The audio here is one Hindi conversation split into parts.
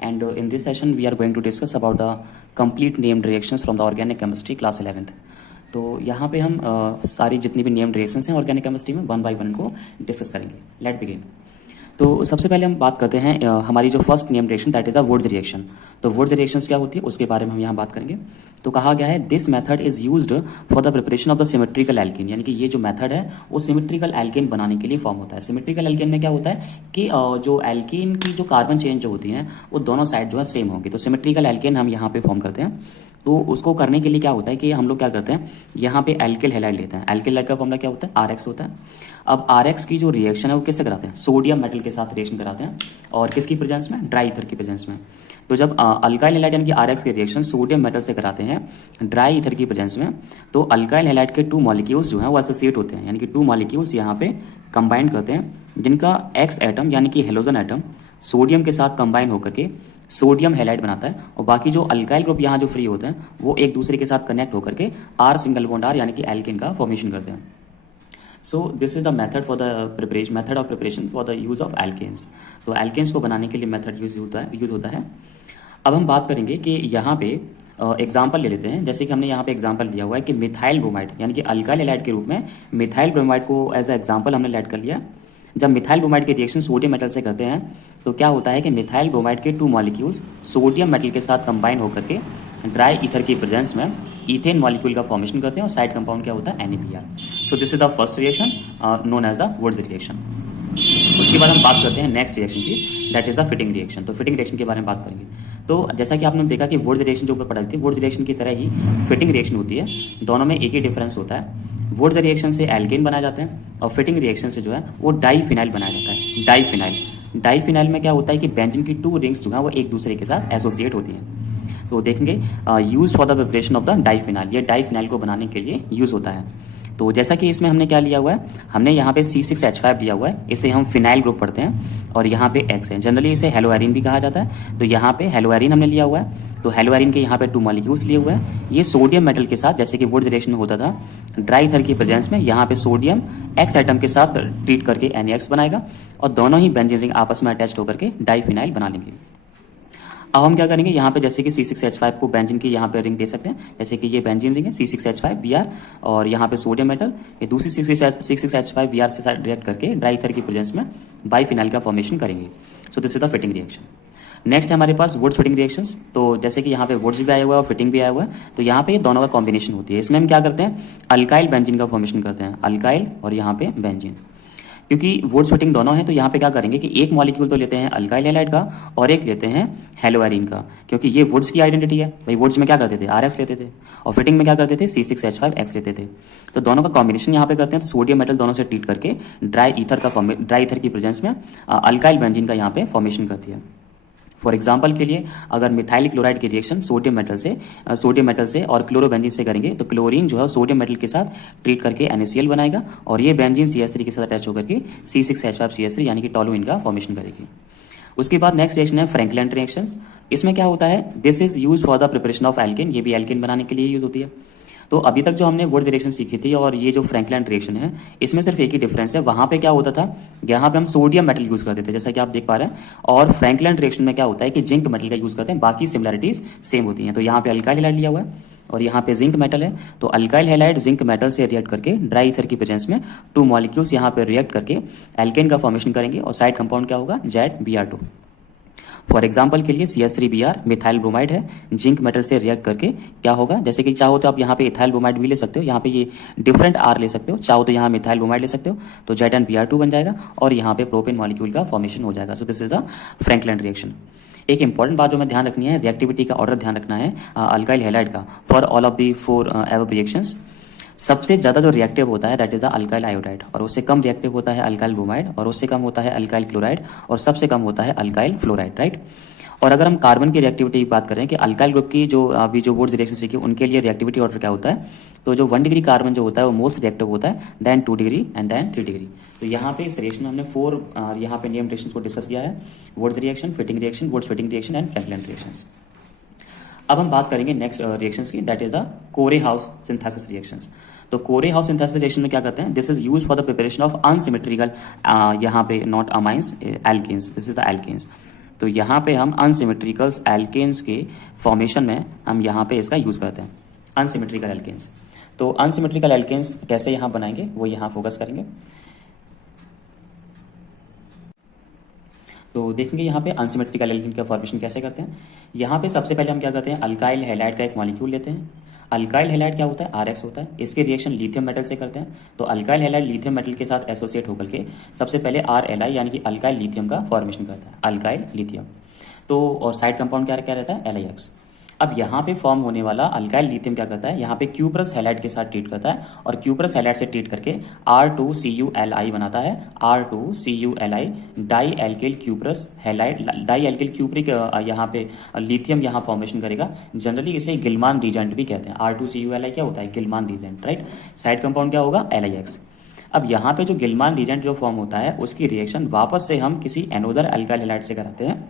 and in this session we are going to discuss about the complete named reactions from the organic chemistry class 11th. तो यहाँ पे हम सारी जितनी भी नेम्ड रिएक्शंस हैं ऑर्गेनिक केमिस्ट्री में वन बाय वन को डिस्कस करेंगे. Let begin. तो सबसे पहले हम बात करते हैं हमारी जो first named reaction that is the Wurtz reaction. तो वुड्स रिएक्शंस क्या होती है उसके बारे में हम यहाँ बात करेंगे. तो कहा गया है this method is used for the preparation of the symmetrical alkane, यानी कि ये जो मेथड है वो सिमेट्रिकल एल्केन बनाने के लिए फॉर्म होता है. सिमेट्रिकल एल्केन में क्या होता है कि जो एल्केन की जो कार्बन चेन जो होती है वो दोनों साइड जो है सेम होगी. तो सिमेट्रिकल एल्केन हम यहाँ पे फॉर्म करते हैं. तो उसको करने के लिए क्या होता है कि हम लोग क्या करते हैं यहाँ पे एल्किल हैलाइड लेते हैं. एल्किल हैलाइड का फॉर्मूला क्या होता है RX होता है. अब RX की जो रिएक्शन है वो किससे कराते हैं सोडियम मेटल के साथ रिएक्शन कराते हैं और किसकी प्रेजेंस में ड्राई ईथर की प्रेजेंस में. तो जब अल्काइल हैलाइड यानी कि RX की रिएक्शन सोडियम मेटल से कराते हैं ड्राई ईथर की प्रेजेंस में तो अल्काइल हैलाइड के 2 मॉलिक्यूल्स जो हैं वो एसोसिएट होते हैं, यानी कि 2 मॉलिक्यूल्स यहाँ पे कंबाइन करते हैं जिनका X एटम यानी कि हेलोजन एटम सोडियम के साथ कंबाइन होकर के सोडियम हैलाइड बनाता है और बाकी जो अल्काइल ग्रुप यहाँ जो फ्री होते हैं वो एक दूसरे के साथ कनेक्ट होकर के R सिंगल बॉन्ड R यानी कि एल्केन का फॉर्मेशन करते हैं. So this is the method for the preparation method of preparation for the use of alkanes. तो एल्केन्स को बनाने के लिए मेथड यूज होता है. अब हम बात करेंगे कि यहाँ पे एग्जाम्पल ले लेते हैं. जैसे कि हमने यहाँ पे एग्जाम्पल लिया हुआ है कि मिथाइल ब्रोमाइड यानी कि अल्काइल हैलाइड के रूप में मिथाइल ब्रोमाइड को एज ए एग्जाम्पल हमने लेट कर लिया. जब मिथाइल ब्रोमाइड की रिएक्शन सोडियम मेटल से करते हैं तो क्या होता है कि मिथाइल ब्रोमाइड के 2 मॉलिक्यूल्स सोडियम मेटल के साथ कंबाइन होकर के ड्राई ईथर की प्रेजेंस में इथेन मॉलिक्यूल का फॉर्मेशन करते हैं और साइड कंपाउंड क्या होता है NaPr. So this is the first reaction known as the Wurtz reaction. उसके बाद हम बात करते हैं नेक्स्ट रिएक्शन की that is the Fittig reaction. तो फिटिंग रिएक्शन के बारे में बात करेंगे. तो जैसा कि आपने देखा कि वुड्स रिएक्शन जो ऊपर पढ़ाई थी वुड्स रिएक्शन की तरह ही फिटिंग रिएक्शन होती है. दोनों में एक ही डिफरेंस होता है. वुड्स रिएक्शन से एल्केन बनाए जाते हैं और फिटिंग रिएक्शन से जो है वो डाईफिनाइल बनाया जाता है. डाईफिनाइल में क्या होता है कि बेंजीन की 2 रिंग्स जो है वो एक दूसरे के साथ एसोसिएट होती हैं. तो देखेंगे use for the preparation of the diphenyl, ये डाईफिनाइल को बनाने के लिए यूज होता है. तो जैसा कि इसमें हमने क्या लिया हुआ है हमने यहाँ पे C6H5 लिया हुआ है. इसे हम फिनाइल ग्रुप पढ़ते हैं और यहाँ पे X है. जनरली इसे हेलोएरिन भी कहा जाता है. तो यहाँ पे हेलोएरिन हमने लिया हुआ है. तो हेलोएरिन के यहाँ पे 2 मॉलिक्यूल्स लिए हुए हैं. ये सोडियम मेटल के साथ जैसे कि वुड्स रिएक्शन में होता था ड्राई ईथर की प्रेजेंस में यहाँ पे सोडियम X एटम के साथ ट्रीट करके NaX बनाएगा और दोनों ही बेंजीन रिंग आपस में अटैच होकर के डाईफिनाइल बना लेंगे. अब हम क्या करेंगे यहाँ पे जैसे कि C6H5 को बेंजीन की यहाँ पे रिंग दे सकते हैं. जैसे कि ये बेंजीन रिंग है C6H5 Br और यहाँ पे सोडियम मेटल ये दूसरी C6H5 Br से साथ रिएक्ट करके ड्राई ईथर की प्रेजेंस में बाईफिनाइल का फॉर्मेशन करेंगे. सो this is the Fittig reaction. Next है हमारे पास वुड्स फिटिंग रिएक्शंस. तो जैसे कि यहाँ पे वुड्स भी आया हुआ है और फिटिंग भी आया हुआ है. तो यहाँ पे दोनों का कॉम्बिनेशन होती है. इसमें हम क्या करते हैं अल्काइल बेंजीन का फॉर्मेशन करते हैं. अल्काइल और यहाँ पे बेंजीन. क्योंकि वुड्स फिटिंग दोनों है तो यहाँ पे क्या करेंगे कि एक मॉलिक्यूल तो लेते हैं अल्काइल हैलाइड का और एक लेते हैं हेलोएरिन का. क्योंकि ये वुड्स की आइडेंटिटी है. भाई वुड्स में क्या करते थे RS लेते थे और फिटिंग में क्या करते थे C6H5X लेते थे. तो दोनों का कॉम्बिनेशन यहाँ पे करते हैं. तो सोडियम मेटल दोनों से ट्रीट करके ड्राई ईथर की प्रेजेंस में अल्काइल बेंजीन का यहाँ पे फॉर्मेशन करती है. फॉर एग्जाम्पल के लिए अगर मिथाइल क्लोराइड की रिएक्शन सोडियम मेटल से और क्लोरोबेंजीन से करेंगे तो क्लोरीन जो है सोडियम मेटल के साथ ट्रीट करके NaCl बनाएगा और ये बेंजीन CH3 के साथ अटैच होकर के C6H5CH3 यानी कि टोलुइन का फॉर्मेशन करेगी. उसके बाद नेक्स्ट रिएक्शन है फ्रैंकलिन रिएक्शंस. इसमें क्या होता है this is use for the preparation of alkene. ये भी एल्केन बनाने के लिए यूज होती है. तो अभी तक जो हमने वुड्स रिएक्शन सीखी थी और ये जो फ्रैंकलिन रिएक्शन है इसमें सिर्फ एक ही डिफरेंस है. वहां पे क्या होता था यहाँ पे हम सोडियम मेटल यूज करते थे जैसा कि आप देख पा रहे हैं और फ्रैंकलिन रिएक्शन में क्या होता है कि जिंक मेटल का यूज करते हैं. बाकी सिमिलरिटीज सेम होती हैं. तो यहाँ पे अल्काइल हैलाइड लिया हुआ है और यहाँ पे जिंक मेटल है. तो अल्काइल हैलाइड जिंक मेटल से रिएक्ट करके ड्राई ईथर की प्रेजेंस में 2 मॉलिक्यूल्स यहाँ पे रिएक्ट करके एल्केन का फॉर्मेशन करेंगे और साइड कंपाउंड क्या होगा ZBr2. फॉर एग्जाम्पल के लिए CH3Br मिथाइल ब्रोमाइड है. जिंक मेटल से रिएक्ट करके क्या होगा जैसे कि चाहो तो आप यहाँ पे इथाइल ब्रोमाइड भी ले सकते हो. यहाँ पे ये डिफरेंट R ले सकते हो. चाहो तो यहाँ मिथाइल ब्रोमाइड ले सकते हो तो ZnBr2 बन जाएगा और यहाँ पे प्रोपेन मॉलिक्यूल का फॉर्मेशन हो जाएगा. सो this is the Franklin reaction. एक इंपॉर्टेंट बात जो हमें ध्यान रखनी है रिएक्टिविटी का ऑर्डर ध्यान रखना है अल्काइल हैलाइड का for all of the 4 above reactions. सबसे ज्यादा जो रिएक्टिव होता है that is the alkyl iodide और उससे कम रिएक्टिव होता है अल्काइल ब्रोमाइड और उससे कम होता है अल्काइल क्लोराइड और सबसे कम होता है अल्काइल फ्लोराइड. राइट. और अगर हम कार्बन की रिएक्टिविटी की बात करें कि अल्काइल ग्रुप की जो अभी जो वुड्स रिएक्शन सीखी उनके लिए रिएक्टिविटी ऑर्डर क्या होता है. तो जो 1 डिग्री कार्बन जो होता है वो मोस्ट रिएक्टिव होता है then 2 degree and then 3 degree. तो यहाँ पे इस रिएक्शन में हमने 4 यहाँ पे नेम रिएक्शंस को डिस्कस किया है. Wurtz reaction, Fittig reaction, Wurtz Fittig reaction and Frankland reactions. अब हम बात करेंगे नेक्स्ट रिएक्शंस की that is the Corey House synthesis reactions. तो कोरे हाउस सिंथेसिस रिएक्शन में क्या करते हैं this is use for the preparation of unsymmetrical यहाँ पे not amines alkanes. This is the alkanes. तो यहाँ पे हम अनसिमेट्रिकल एल्केन्स के फॉर्मेशन में हम यहाँ पे इसका यूज़ करते हैं, अनसिमेट्रिकल एल्केन्स। तो अनसिमेट्रिकल एल्केन्स कैसे यहाँ बनाएंगे वो यहाँ फोकस करेंगे। तो देखेंगे यहाँ पे अनसिमेट्रिकल एल्केन का फॉर्मेशन कैसे करते हैं। यहाँ पे सबसे पहले हम क्या करते हैं, अल्काइल हैलाइड का एक मॉलिक्यूल लेते हैं। अल्काइल हैलाइड क्या होता है, RX होता है। इसके रिएक्शन लिथियम मेटल से करते हैं। तो अल्काइल हैलाइड लिथियम मेटल के साथ एसोसिएट होकर के सबसे पहले RLi यानी कि अल्काइल लिथियम का फॉर्मेशन करता है, अल्काइल लिथियम। तो और साइड कंपाउंड क्या क्या रहता है, LiX। अब यहाँ पे फॉर्म होने वाला अल्काइल लिथियम क्या करता है, यहाँ पे क्यूप्रस हैलाइड के साथ ट्रीट करता है और क्यूप्रस हैलाइड से ट्रीट करके R2CuLi बनाता है, R2CuLi dialkyl cuprous halide, dialkyl cupric यहाँ पे लिथियम यहाँ फॉर्मेशन करेगा। जनरली इसे गिल्मान रीजेंट भी कहते हैं। R2CuLi क्या होता है, गिल्मान रीजेंट, राइट। साइड कंपाउंड क्या होगा, LiX। अब यहाँ पे जो गिल्मान रीजेंट जो फॉर्म होता है उसकी रिएक्शन वापस से हम किसी एनोदर अल्काइल हैलाइड से कराते हैं।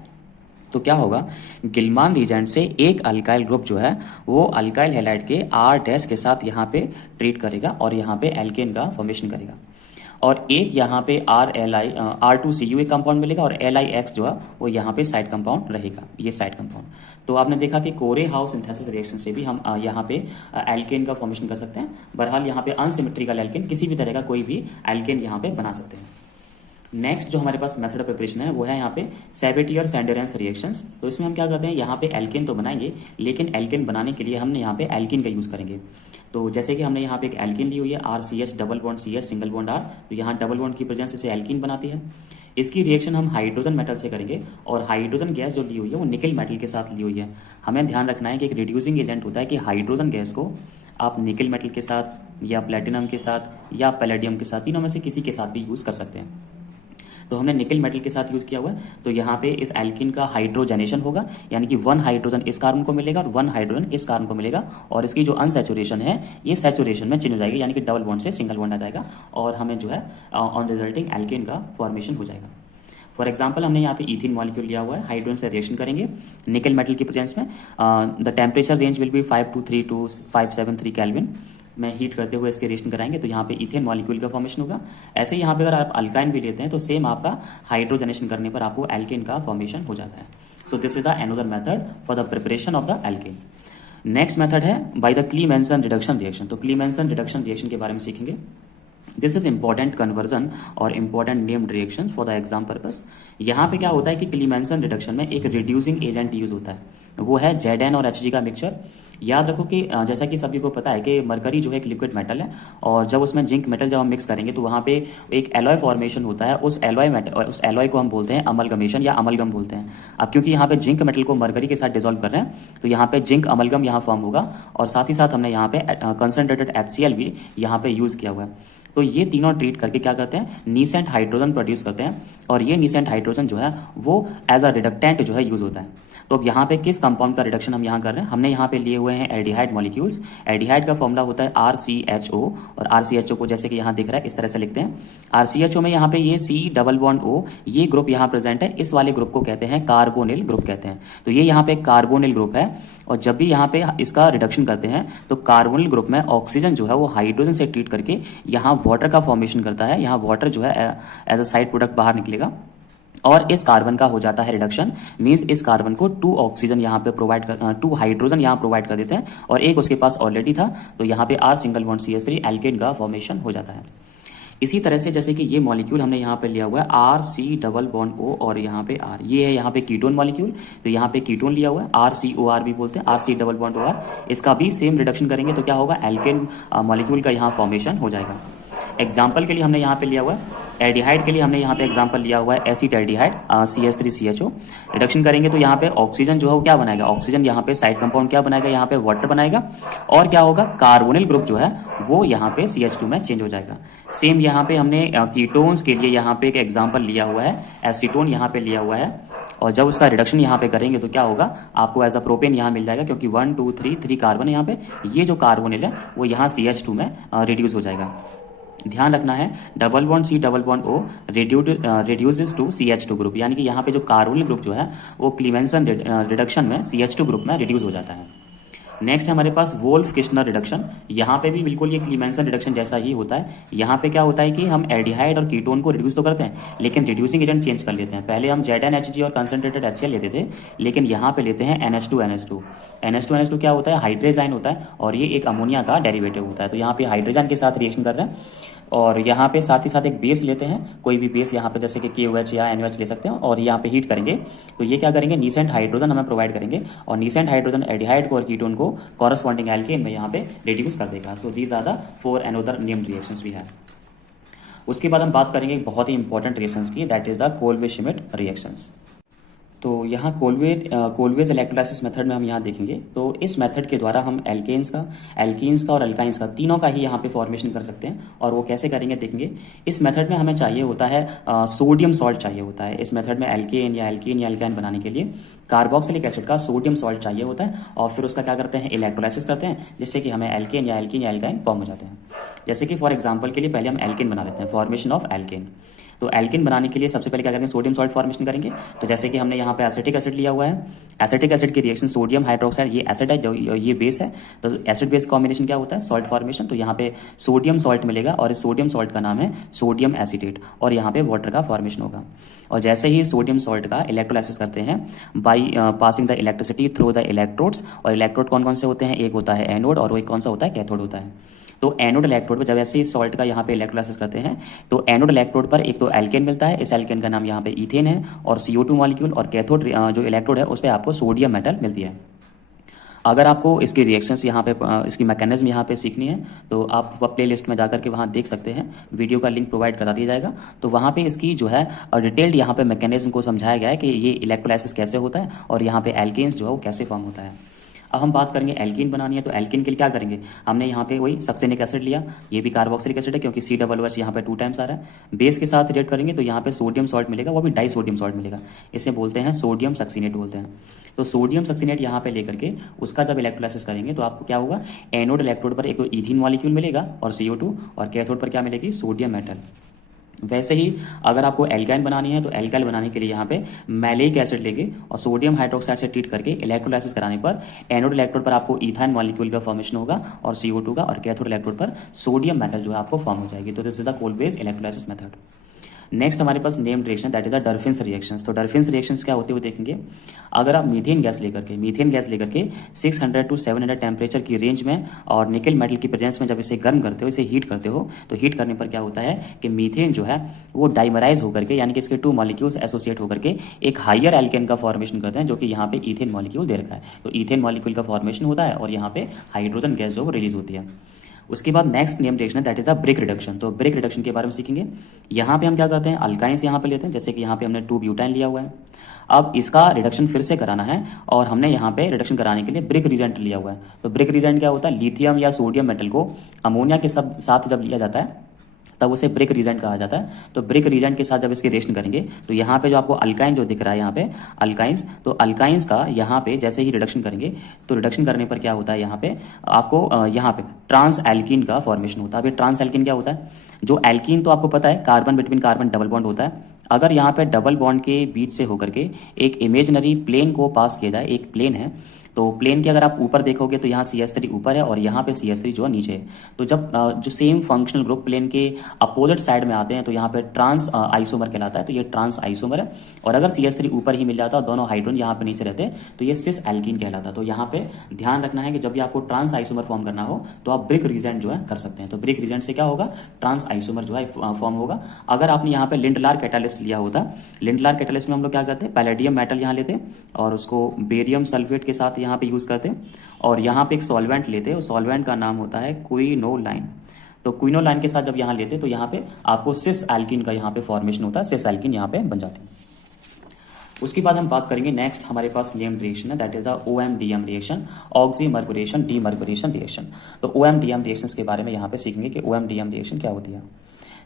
तो क्या होगा, गिल्मान रीजेंट से एक अल्काइल ग्रुप जो है वो अल्काइल हैलाइड के R- के साथ यहाँ पे ट्रीट करेगा और यहाँ पे एल्केन का फॉर्मेशन करेगा। और एक यहाँ पे R2Cu एक कंपाउंड मिलेगा और LiX जो है वो यहाँ पे साइड कंपाउंड रहेगा, ये साइड कंपाउंड। तो आपने देखा कि कोरे हाउस सिंथेसिस रिएक्शन से भी हम यहाँ पे एल्केन का फॉर्मेशन कर सकते हैं। बहरहाल यहाँ पे अनसिमेट्रिकल एल्केन किसी भी तरह का कोई भी एल्केन यहाँ पे बना सकते हैं। नेक्स्ट जो हमारे पास मेथड ऑफ प्रिपरेशन है वो है यहाँ पे सैबेटियर सैंडरेंस रिएक्शंस। तो इसमें हम क्या करते हैं, यहाँ पे एल्केन तो बनाएंगे लेकिन एल्केन बनाने के लिए हमने यहाँ पे एल्किन का यूज करेंगे। तो जैसे कि हमने यहाँ पे एक एल्किन ली हुई है RCH double bond CH single bond R, तो यहाँ डबल बॉन्ड की प्रेजेंस इसे एल्किन बनाती है। इसकी रिएक्शन हम हाइड्रोजन मेटल से करेंगे और हाइड्रोजन गैस जो ली हुई है वो निकल मेटल के साथ ली हुई है। हमें ध्यान रखना है कि एक रिड्यूसिंग एजेंट होता है कि हाइड्रोजन गैस को आप निकल मेटल के साथ या प्लेटिनम के साथ या पैलेडियम के साथ, तीनों में से किसी के साथ भी यूज कर सकते हैं। तो हमने निकल मेटल के साथ यूज किया हुआ है। तो यहाँ पे इस एल्किन का हाइड्रोजनेशन होगा, यानी कि 1 हाइड्रोजन इस कार्बन को मिलेगा और 1 हाइड्रोजन इस कार्बन को मिलेगा और इसकी जो अनसैचुरेशन है ये सैचुरेशन में चेंज हो जाएगी, यानी कि डबल बॉन्ड से सिंगल बॉन्ड आ जाएगा और हमें जो है ऑन रिजल्टिंग एल्केन का फॉर्मेशन हो जाएगा। फॉर एग्जाम्पल हमने यहाँ पे इथिन मॉलिक्यूल लिया हुआ है, हाइड्रोजन से रिएक्शन करेंगे निकल मेटल की प्रेजेंस में। The temperature range will be 523 to 573 kelvin में हीट करते हुए इसके रिएक्शन कराएंगे तो यहाँ पे इथेन मॉलिक्यूल का फॉर्मेशन होगा। ऐसे ही यहाँ पे अगर आप अल्काइन भी लेते हैं तो सेम आपका हाइड्रोजनेशन करने पर आपको एल्केन का फॉर्मेशन हो जाता है। So this is the another method for the preparation of the alkane. Next method है by the Clemmensen reduction reaction. तो क्लीमेंसन रिडक्शन रिएक्शन के बारे में सीखेंगे। दिस इज इंपॉर्टेंट कन्वर्जन और important named reaction for the exam purpose. यहाँ पे क्या होता है कि क्लीमेंसन रिडक्शन में एक रिड्यूसिंग एजेंट यूज होता है, वो है Zn और Hg का मिक्सचर। याद रखो कि जैसा कि सभी को पता है कि मरकरी जो है एक लिक्विड मेटल है और जब उसमें जिंक मेटल जब हम मिक्स करेंगे तो वहां पे एक एलॉय फॉर्मेशन होता है। उस एलॉय को हम बोलते हैं अमलगमेशन या अमलगम बोलते हैं। अब क्योंकि यहाँ पे जिंक मेटल को मरकरी के साथ डिसॉल्व कर रहे हैं तो यहाँ पे जिंक अमलगम यहाँ फॉर्म होगा और साथ ही साथ हमने यहाँ पे कंसंट्रेटेड HCl भी यहाँ पे यूज किया हुआ है। तो ये तीनों ट्रीट करके क्या करते हैं, नीसेंट हाइड्रोजन प्रोड्यूस करते हैं और ये नीसेंट हाइड्रोजन जो है वो एज अ रिडक्टेंट जो है यूज होता है। तो अब यहाँ पे किस कंपाउंड का रिडक्शन हम यहाँ कर रहे हैं, हमने यहाँ पे लिए हुए हैं एल्डिहाइड मॉलिक्यूल्स। एल्डिहाइड का फॉर्मूला होता है RCHO और RCHO को जैसे कि यहाँ दिख रहा है इस तरह से लिखते हैं। RCHO में यहाँ पे ये C डबल बॉन्ड O ये ग्रुप यहाँ प्रेजेंट है, इस वाले ग्रुप को कहते हैं कार्बोनिल ग्रुप कहते हैं। तो ये यहाँ पे कार्बोनिल ग्रुप है और जब भी यहाँ पे इसका रिडक्शन करते हैं तो कार्बोनिल ग्रुप में ऑक्सीजन जो है वो हाइड्रोजन से ट्रीट करके यहाँ वाटर का फॉर्मेशन करता है। यहाँ वाटर जो है एज अ साइड प्रोडक्ट बाहर निकलेगा और इस कार्बन का हो जाता है रिडक्शन। मींस इस कार्बन को 2 ऑक्सीजन यहाँ पे प्रोवाइड कर 2 हाइड्रोजन यहाँ प्रोवाइड कर देते हैं और एक उसके पास ऑलरेडी था तो यहाँ पे R single bond CH3 alkane का फॉर्मेशन हो जाता है। इसी तरह से जैसे कि ये मॉलिक्यूल हमने यहाँ पे लिया हुआ है RC डबल बॉन्ड O और यहाँ पे R, ये है यहाँ पे कीटोन मॉलिक्यूल। तो यहाँ पे कीटोन लिया हुआ है, RCOR भी बोलते हैं, RC डबल बॉन्ड OR। इसका भी सेम रिडक्शन करेंगे तो क्या होगा, एल्केन मॉलिक्यूल का यहाँ फॉर्मेशन हो जाएगा। एग्जाम्पल के लिए हमने यहाँ पे लिया हुआ है एल्डिहाइड के लिए हमने यहाँ पे एग्जांपल लिया हुआ है एसिड एल्डिहाइड CH3CHO। रिडक्शन करेंगे तो यहाँ पे ऑक्सीजन जो है वो क्या बनाएगा, ऑक्सीजन यहाँ पे साइड कंपाउंड क्या बनाएगा, यहाँ पे वाटर बनाएगा और क्या होगा, कार्बोनिल ग्रुप जो है वो यहाँ पे CH2 में चेंज हो जाएगा। सेम यहाँ पे हमने कीटोन्स के लिए यहाँ पे एक एग्जाम्पल लिया हुआ है, एसीटोन यहाँ पे लिया हुआ है और जब उसका रिडक्शन यहाँ पे करेंगे तो क्या होगा, आपको एज अ प्रोपेन यहाँ मिल जाएगा क्योंकि 1 2 3 कार्बन यहाँ पे, ये जो कार्बोनिल है वो यहाँ CH2 में रिड्यूस हो जाएगा। ध्यान रखना है double bond C double bond O reduces to CH2 group, यानी कि यहाँ पे जो कार्बोनिल ग्रुप जो है वो क्लीमेंसन रिडक्शन में CH2 ग्रुप में रिड्यूस हो जाता है। नेक्स्ट है हमारे पास वोल्फ किश्नर रिडक्शन। यहाँ पे भी बिल्कुल ये क्लीमेंसन रिडक्शन जैसा ही होता है। यहाँ पे क्या होता है कि हम एल्डिहाइड और कीटोन को रिड्यूस तो करते हैं, लेकिन रिड्यूसिंग एजेंट चेंज कर लेते हैं। पहले हम ZnHg और कंसंट्रेटेड HCl लेते थे, लेकिन यहाँ पे लेते हैं NH2NH2। NH2NH2 क्या होता है? हाइड्रेजाइन होता है, और ये एक अमोनिया का डेरिवेटिव होता है। तो यहाँ पे हाइड्रोजन के साथ रिएक्शन कर रहे हैं, और यहाँ पे साथ ही साथ एक बेस लेते हैं, कोई भी बेस यहाँ पे जैसे कि KOH या NOH ले सकते हैं, और यहाँ पे हीट करेंगे तो ये क्या करेंगे? नीसेंट हाइड्रोजन हमें प्रोवाइड करेंगे, और नीसेंट हाइड्रोजन एल्डिहाइड को और कीटोन को कॉरस्पॉन्डिंग एल्केन में यहाँ पे रिड्यूस कर देगा। So these are the 4 another named reactions we have. उसके बाद हम बात करेंगे एक बहुत ही इंपॉर्टेंट रिएक्शंस की, that is the Kolbe Schmitt reactions. तो यहाँ कोलवेज इलेक्ट्रोलाइसिस मेथड में हम यहाँ देखेंगे, तो इस मेथड के द्वारा हम एल्केन्स का और अल्काइंस का, तीनों का ही यहाँ पे फॉर्मेशन कर सकते हैं। और वो कैसे करेंगे देखेंगे। इस मेथड में हमें चाहिए होता है सोडियम सॉल्ट चाहिए होता है। इस मेथड में एल्केन या अल्काइन बनाने के लिए कार्बोक्सिलिक एसिड का सोडियम सॉल्ट चाहिए होता है, और फिर उसका क्या करते हैं? इलेक्ट्रोलाइसिस करते हैं, जिससे कि हमें एल्केन या अल्काइन फॉर्म हो जाते हैं। जैसे कि फॉर एग्जाम्पल के लिए पहले हम एल्केन बना लेते हैं, फॉर्मेशन ऑफ एल्केन। तो एल्केन बनाने के लिए सबसे पहले क्या करेंगे? सोडियम सॉल्ट फॉर्मेशन करेंगे। तो जैसे कि हमने यहाँ पे एसिटिक एसिड लिया हुआ है, एसिटिक एसिड की रिएक्शन सोडियम हाइड्रोक्साइड, ये एसिड है, जो ये बेस है, तो एसिड बेस कॉम्बिनेशन क्या होता है? Salt formation. तो यहाँ पे सोडियम सॉल्ट मिलेगा, और इस सोडियम सॉल्ट का नाम है सोडियम एसीटेट, और यहाँ पे वाटर का फॉर्मेशन होगा। और जैसे ही सोडियम सॉल्ट का इलेक्ट्रोलाइसिस करते हैं by passing the electricity through the electrodes, और इलेक्ट्रोड कौन कौन से होते हैं? एक होता है एनोड, और वो एक कौन सा होता है? कैथोड होता है। तो एनोड इलेक्ट्रोड पर जब ऐसे ही सॉल्ट का यहाँ पे इलेक्ट्रोलाइसिस करते हैं, तो एनोड इलेक्ट्रोड पर एक तो एल्केन मिलता है, इस एल्केन का नाम यहाँ पे इथेन है, और CO2 मॉलिक्यूल, और कैथोड जो इलेक्ट्रोड है उस पर आपको सोडियम मेटल मिलती है। अगर आपको इसकी रिएक्शंस यहाँ पे इसकी मैकेनिज्म यहाँ पे सीखनी है, तो आप प्ले लिस्ट में जाकर के वहाँ देख सकते हैं, वीडियो का लिंक प्रोवाइड करा दिया जाएगा। तो वहाँ पे इसकी जो है डिटेल्ड यहाँ पे मैकेनिज्म को समझाया गया है कि ये इलेक्ट्रोलाइसिस कैसे होता है, और यहाँ पे एल्केन्स जो है वो कैसे फॉर्म होता है। अब हम बात करेंगे एल्कीन बनानी है, तो एल्कीन के लिए क्या करेंगे? हमने यहाँ पे वही सक्सेनिक एसिड लिया, ये भी कार्बोक्सिलिक एसिड है, क्योंकि COOH यहाँ पे 2 टाइम्स आ रहा है। बेस के साथ रिएक्ट करेंगे तो यहाँ पे सोडियम सॉल्ट मिलेगा, वो भी डाई सोडियम सॉल्ट मिलेगा, इसे बोलते हैं सोडियम सक्सीनेट बोलते हैं। तो सोडियम सक्सीनेट यहाँ पे लेकर के उसका जब इलेक्ट्रोलाइसिस करेंगे तो आपको क्या होगा? एनोड इलेक्ट्रोड पर एक तो इथीन मॉलिक्यूल मिलेगा और CO2, और कैथोड पर क्या मिलेगी? Sodium metal. वैसे ही अगर आपको एल्काइन बनानी है, तो एल्काइल बनाने के लिए यहाँ पे मैलिक एसिड लेके और सोडियम हाइड्रोक्साइड से ट्रीट करके इलेक्ट्रोलाइसिस कराने पर एनोड इलेक्ट्रोड पर आपको इथाइन मॉलिक्यूल का फॉर्मेशन होगा, और CO2 का, और कैथोड इलेक्ट्रोड पर सोडियम मेटल जो है आपको फॉर्म हो जाएगी। तो this is the Kolbe's electrolysis method. Next हमारे पास named reaction, that is the Darfins reactions. तो डर्फिन्स रिएक्शंस क्या होते हुए देखेंगे। अगर आप मीथेन गैस लेकर के 600 to 700 टेम्परेचर की रेंज में और निकल मेटल की प्रेजेंस में जब इसे गर्म करते हो, इसे हीट करते हो, तो हीट करने पर क्या होता है कि मीथेन जो है वो डाइमराइज होकर के, यानी कि इसके 2 मॉलिक्यूल्स एसोसिएट होकर के एक हाइयर एल्केन का फॉर्मेशन करते हैं, जो कि यहाँ पे इथेन मॉलिक्यूल दे रखा है। तो इथेन मॉलिक्यूल का फॉर्मेशन होता है, और यहाँ पे हाइड्रोजन गैस जो रिलीज होती है। उसके बाद नेक्स्ट नेम रिएक्शन है, that is the brick reduction. तो ब्रिक रिडक्शन के बारे में सीखेंगे। यहाँ पे हम क्या करते हैं? अल्काइंस यहाँ पे लेते हैं, जैसे कि यहाँ पे हमने 2 ब्यूटाइन लिया हुआ है। अब इसका रिडक्शन फिर से कराना है, और हमने यहाँ पे रिडक्शन कराने के लिए ब्रिक रिजेंट लिया हुआ है। तो ब्रिक रिजेंट क्या होता है? लिथियम या सोडियम मेटल को अमोनिया के साथ जब लिया जाता है तब उसे ब्रिक रिजेंट कहा जाता है। तो ब्रिक रिजेंट के साथ जब इसकी रिएक्शन करेंगे, तो यहाँ पे जो आपको अल्काइन जो दिख रहा है यहाँ पे अल्काइंस, तो अल्काइंस का यहाँ पे जैसे ही रिडक्शन करेंगे, तो रिडक्शन करने पर क्या होता है? यहाँ पे आपको यहाँ पे ट्रांस एल्कीन का फॉर्मेशन होता है। अभी ट्रांस एल्कीन क्या होता है? जो एल्कीन तो आपको पता है, carbon between carbon double bond होता है। अगर यहाँ पे डबल बॉन्ड के बीच से होकर के एक इमेजिनरी प्लेन को पास किया जाए, एक प्लेन है, तो प्लेन के अगर आप ऊपर देखोगे तो यहाँ CH3 ऊपर है, और यहाँ पे CH3 जो है नीचे है। तो जब जो सेम फंक्शनल ग्रुप प्लेन के अपोजिट साइड में आते हैं, तो यहाँ पे ट्रांस आइसोमर कहलाता है। तो ये ट्रांस आइसोमर है, और अगर CH3 ऊपर ही मिल जाता है, दोनों हाइड्रोजन यहाँ पे नीचे रहते हैं, तो ये सिस एल्कीन कहलाता है। तो यहाँ पे ध्यान रखना है कि जब भी आपको ट्रांस आइसोमर फॉर्म करना हो, तो आप ब्रिक रिजेंट जो है कर सकते हैं। तो ब्रिक रिजेंट से क्या होगा? ट्रांस आइसोमर जो है फॉर्म होगा। अगर आपने यहाँ पे लिंडलार कैटालिस्ट लिया होता, लिंडलार कैटालिस्ट में हम लोग क्या करते हैं? पैलेडियम मेटल यहाँ लेते हैं, और उसको बेरियम सल्फेट के साथ यहाँ पे यूज करते हैं, और यहाँ पे एक सॉल्वेंट लेते हैं, उस सॉल्वेंट का नाम होता है क्विनोलाइन। तो क्विनोलाइन के साथ जब यहाँ लेते हैं, तो यहाँ पे आपको सिस एल्कीन का यहाँ पे फॉर्मेशन होता है, सिस एल्कीन यहाँ पे बन जाती है। उसके बाद हम बात करेंगे नेक्स्ट हमारे पास नेम्ड रिएक्शन है, that is the OM-DM reaction, oxymercuration demercuration reaction. तो OM-DM रिएक्शंस के बारे में यहाँ पे सीखेंगे कि OM-DM रिएक्शन क्या होती है।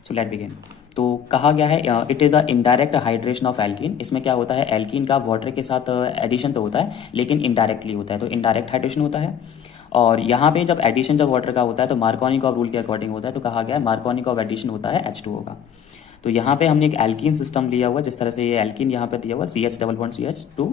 So let begin. तो कहा गया है it is a indirect hydration of alkene. इसमें क्या होता है? एल्कीन का वाटर के साथ एडिशन तो होता है, लेकिन इनडायरेक्टली होता है, तो इनडायरेक्ट हाइड्रेशन होता है। और यहाँ पे जब एडिशन जब वाटर का होता है, तो मार्कोनिकॉव रूल के अकॉर्डिंग होता है। तो कहा गया है मार्कोनिकॉव एडिशन होता है H2O का। तो यहाँ पे हमने एक एल्कीन सिस्टम लिया हुआ, जिस तरह से ये एल्कीन यहाँ पे दिया हुआ CH डबल बॉन्ड CH2।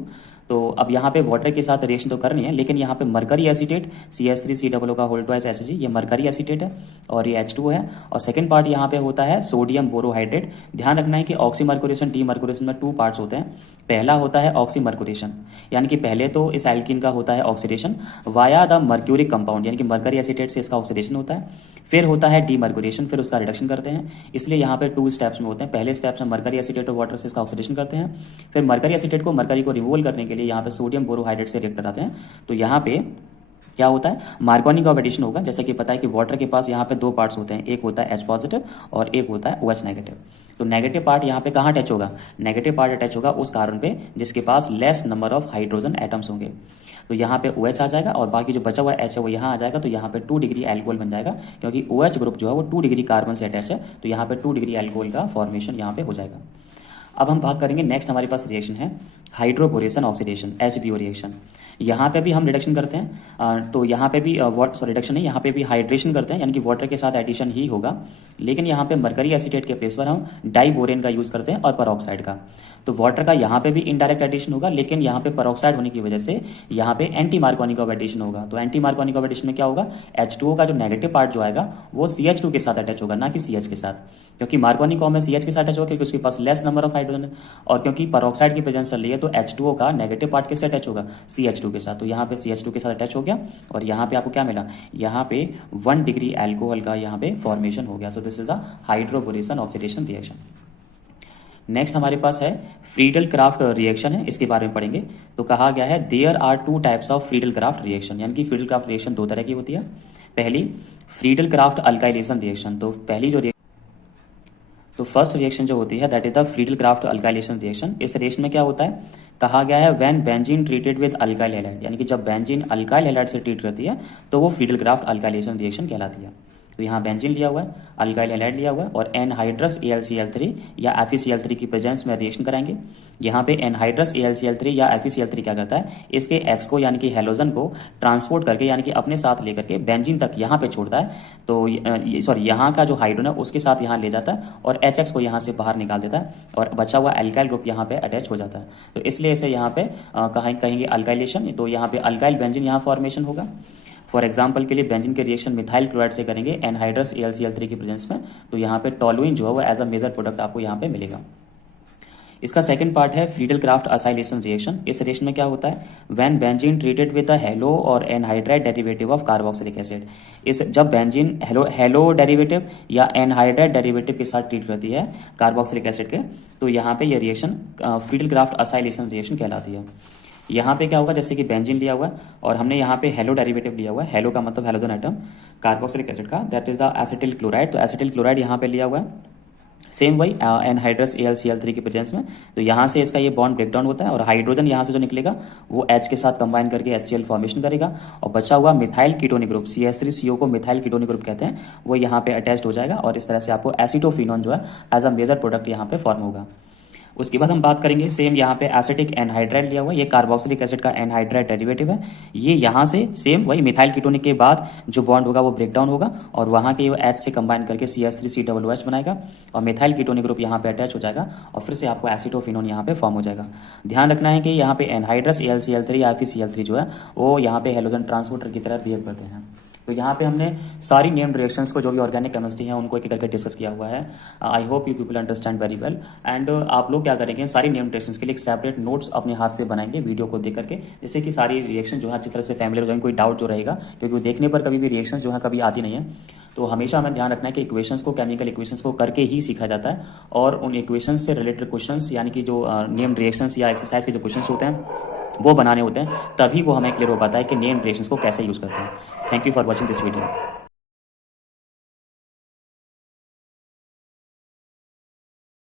तो अब यहाँ पे वाटर के साथ रिएक्शन तो करनी है, लेकिन यहाँ पे मरकरी एसीटेट CH3COO का होल ट्वाइस Hg, ये मरकरी एसीटेट है और ये H2 है। और सेकंड पार्ट यहाँ पे होता है सोडियम बोरोहाइड्रेट। ध्यान रखना है कि ऑक्सीमर्कुरेशन डीमर्कुरेशन में 2 पार्ट्स होते हैं। पहला होता है ऑक्सीमर्कुरेशन, यानी कि पहले तो इस एल्कीन का होता है oxidation via the mercuric compound, यानी कि मरकरी एसीटेट से इसका ऑक्सीडेशन होता है। फिर होता है डीमर्कुरेशन, फिर उसका रिडक्शन करते हैं। इसलिए यहाँ पे 2 स्टेप्स में होते हैं। पहले स्टेप्स में मरकरी एसीटेट और वाटर से इसका ऑक्सीडेशन करते हैं, फिर मरकरी एसीटेट को मरकरी को रिमूवल करने के लिए यहाँ पे सोडियम बोरोहाइड्रेट से रिएक्ट कराते हैं। तो यहाँ पे क्या होता है, मार्कोनी का एडिशन होगा। जैसे कि पता है कि वाटर के पास यहाँ पे 2 पार्ट्स होते हैं, एक होता है H पॉजिटिव और एक होता है OH नेगेटिव। तो नेगेटिव पार्ट यहाँ पे कहाँ अटैच होगा, नेगेटिव पार्ट अटैच होगा उस कार्बन पे जिसके पास less number of hydrogen atoms होंगे। तो यहाँ पे OH आ जाएगा और बाकी जो बचा हुआ H है वो यहाँ आ जाएगा। तो यहाँ पे 2 डिग्री एल्कोहल बन जाएगा, क्योंकि OH ग्रुप जो है वो 2 डिग्री कार्बन से अटैच है। तो यहाँ पे 2 डिग्री एल्कोहल का फॉर्मेशन यहाँ पे हो जाएगा। अब हम बात करेंगे, नेक्स्ट हमारे पास रिएक्शन है हाइड्रोबोरेशन ऑक्सीडेशन, HBO रिएक्शन। यहाँ पे भी हम रिडक्शन करते हैं। तो यहाँ पे भी रिडक्शन है, यहाँ पे भी हाइड्रेशन करते हैं, यानी कि वाटर के साथ एडिशन ही होगा। लेकिन यहाँ पे मरकरी एसीटेट के प्लेस पर हम डाइबोरेन का यूज करते हैं और परऑक्साइड का। तो वाटर का यहाँ पे भी इनडायरेक्ट एडिशन होगा, लेकिन यहाँ पे परऑक्साइड होने की वजह से यहाँ पे एंटी मार्कोनिक एडिशन होगा। तो एंटी मार्कोनिक एडिशन में क्या होगा, H2O का जो नेगेटिव पार्ट जो आएगा वो CH2 के साथ अटैच होगा, ना कि CH के साथ। क्योंकि मार्कोनिक में CH के साथ अटैच होगा क्योंकि उसके पास लेस नंबर ऑफ हाइड्रोजन है, और क्योंकि परऑक्साइड की प्रेजेंस चल रही है तो H2O का नेगेटिव पार्ट किससे अटैच होगा, CH2 के साथ। तो यहाँ पे CH2 के साथ अटैच हो गया और यहाँ पे आपको क्या मिला, यहाँ पे 1 डिग्री एल्कोहल का यहाँ पे फॉर्मेशन हो गया। सो this is the hydroboration oxidation reaction. Next हमारे पास है फ्रीडल क्राफ्ट रिएक्शन है, इसके बारे में पढ़ेंगे। तो कहा गया है there are 2 types of Friedel Crafts reaction, यानी कि फ्रीडल क्राफ्ट रिएक्शन 2 तरह की होती है। पहली फ्रीडल क्राफ्ट अल्काइलेशन रिएक्शन। तो पहली जो तो फर्स्ट रिएक्शन जो होती है that is the Friedel craft alkylation reaction. इस रिएक्शन में क्या होता है, कहा गया है when benzene treated with alkyl halide, यानी कि जब बेंजीन अल्काइल हैलाइड से ट्रीट करती है तो वो फ्रीडल क्राफ्ट अल्काइलेशन रिएक्शन कहलाती है। तो यहाँ बेंजीन लिया हुआ है, अल्काइल हैलाइड लिया हुआ है और एनहाइड्रस AlCl3 या FeCl3 की प्रेजेंस में रिएक्शन कराएंगे। यहाँ पे एनहाइड्रस AlCl3 या FeCl3 क्या करता है, इसके एक्स को यानी कि हेलोजन को ट्रांसपोर्ट करके यानी कि अपने साथ लेकर के बेंजीन तक यहाँ पे छोड़ता है। तो सॉरी यहाँ का जो हाइड्रोजन है उसके साथ यहाँ ले जाता है और HX को यहाँ से बाहर निकाल देता है और बचा हुआ एल्काइल ग्रुप यहाँ पे अटैच हो जाता है। तो इसलिए इसे यहाँ पे कहेंगे अल्काइलेशन। तो यहाँ पे अल्काइल बेंजीन यहाँ फॉर्मेशन होगा। फॉर एग्जाम्पल के लिए बेंजीन के रिएक्शन मिथाइल क्लोराइड से करेंगे एनहाइड्रस AlCl3 की प्रेजेंस में, तो यहाँ पे टोलुइन जो है वो एज अ मेजर प्रोडक्ट आपको यहाँ पे मिलेगा। इसका सेकंड पार्ट है फ्रीडल क्राफ्ट असाइलेशन रिएक्शन। इस रिएक्शन में क्या होता है, when benzene treated with a halo और anhydride derivative of carboxylic acid. इस जब बेंजीन हेलो डेरिवेटिव या एनहाइड्राइड डेरिवेटिव के साथ ट्रीट करती है कार्बोक्सिलिक एसिड के, तो यहाँ पे ये reaction Friedel Crafts acylation reaction कहलाती है। यहाँ पे क्या होगा, जैसे कि बेंजीन लिया हुआ है और हमने यहाँ पे हेलो डेरिवेटिव लिया हुआ है, हेलो का मतलब हेलोजन एटम कार्बोक्सिलिक एसिड का, that is the acetyl chloride. तो एसिटिल क्लोराइड यहाँ पे लिया हुआ है, सेम वही एनहाइड्रस AlCl3 की प्रेजेंस में। तो यहाँ से इसका ये बॉन्ड ब्रेकडाउन होता है और हाइड्रोजन यहाँ से जो निकलेगा वो H के साथ कंबाइन करके HCl फॉर्मेशन करेगा और बचा हुआ मिथाइल कीटोनिक ग्रुप CH3CO को मिथाइल कीटोनिक ग्रुप कहते हैं, वो यहाँ पे अटैच्ड हो जाएगा और इस तरह से आपको एसिटोफिनोन जो है एज अ मेजर प्रोडक्ट यहाँ पे फॉर्म होगा। उसके बाद हम बात करेंगे सेम यहाँ पे एसिटिक एनहाइड्राइड लिया हुआ है, ये कार्बोक्सिलिक एसिड का एनहाइड्राइड डेरिवेटिव है। ये यहाँ से सेम वही मिथाइल कीटोनिक के बाद जो बॉन्ड होगा वो ब्रेकडाउन होगा और वहाँ के H से कंबाइन करके CH3COOH बनाएगा और मिथाइल कीटोनिक ग्रुप यहाँ पे अटैच हो जाएगा और फिर से आपको एसिटोफिनोन यहाँ पे फॉर्म हो जाएगा। ध्यान रखना है कि यहाँ पे एनहाइड्रस AlCl3 या FeCl3 जो है वो यहाँ पे हेलोजन ट्रांसपोर्टर की तरह बिहेव करते हैं। तो यहाँ पे हमने सारी नेम्ड रिएक्शंस को जो भी ऑर्गेनिक केमिस्ट्री है उनको एक एक करके डिस्कस किया हुआ है। I hope you people understand very well. And आप लोग क्या करेंगे, सारी नेम्ड रिएक्शंस के लिए एक सेपरेट नोट्स अपने हाथ से बनाएंगे वीडियो को देख करके, जिससे कि सारी रिएक्शन जो है अच्छी तरह से फैमिलियर हो जाएंगे, कोई डाउट जो रहेगा, क्योंकि देखने पर कभी भी रिएक्शन जो है कभी आती नहीं है। तो हमेशा हमें ध्यान रखना है कि इक्वेशंस को, केमिकल इक्वेशंस को करके ही सीखा जाता है और उन इक्वेशंस से रिलेटेड क्वेश्चंस यानी कि जो नेम्ड रिएक्शंस या एक्सरसाइज के जो क्वेश्चंस होते हैं वो बनाने होते हैं, तभी वो हमें क्लियर हो पाता है कि नेम्ड रिएक्शंस को कैसे यूज करते हैं। Thank you for watching this video.